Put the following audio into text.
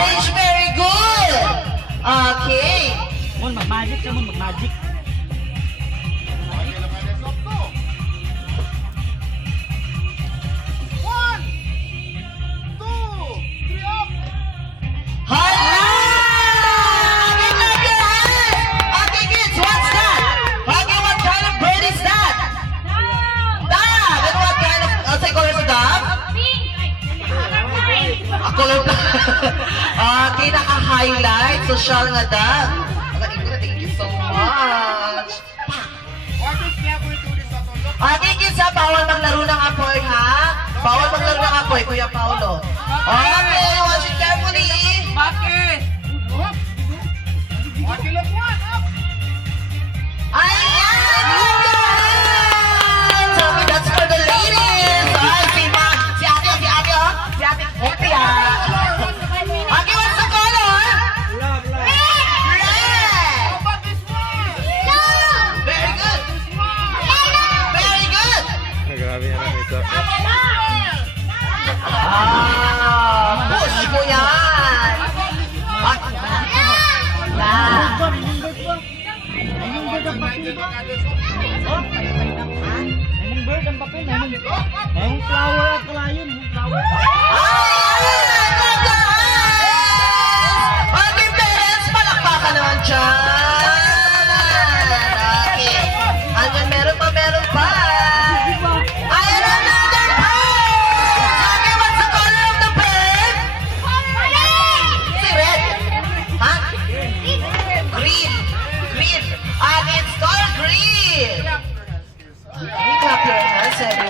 Orange, very good. Okay. Mon, mag-magic ka, Mon, mag-magic. Hala! Give me your hands. Okay, kids, what's that? Okay, what kind of bird is that? Dove. And what kind of, say color sa dove? A color okay, naka-highlight. Social nga dove. Thank you so much. Okay, kids ha, bawal maglaro ng apoy ha. Bawal maglaro ng apoy, Kuya Paulo. Okay, watch it carefully. Bakit? Ayan! Sabi, that's for the ladies. Ay, si ate, oh. Si ate, okay ah. Okay, what's the color? Red! Very good. Very good. Grabe yan. Ito. Push mo yan. Mayroong bird ang papel, mayroong flower at kalayon, flower. Ayan! Good guys! Okay, parents, palakpakan naman dyan. Okay. Hanggang meron pa. Ayan, another bird! Okay, what's the color of the bird? Si red. Ha? Green. Green. And it's called green. Clap your hands, everyone.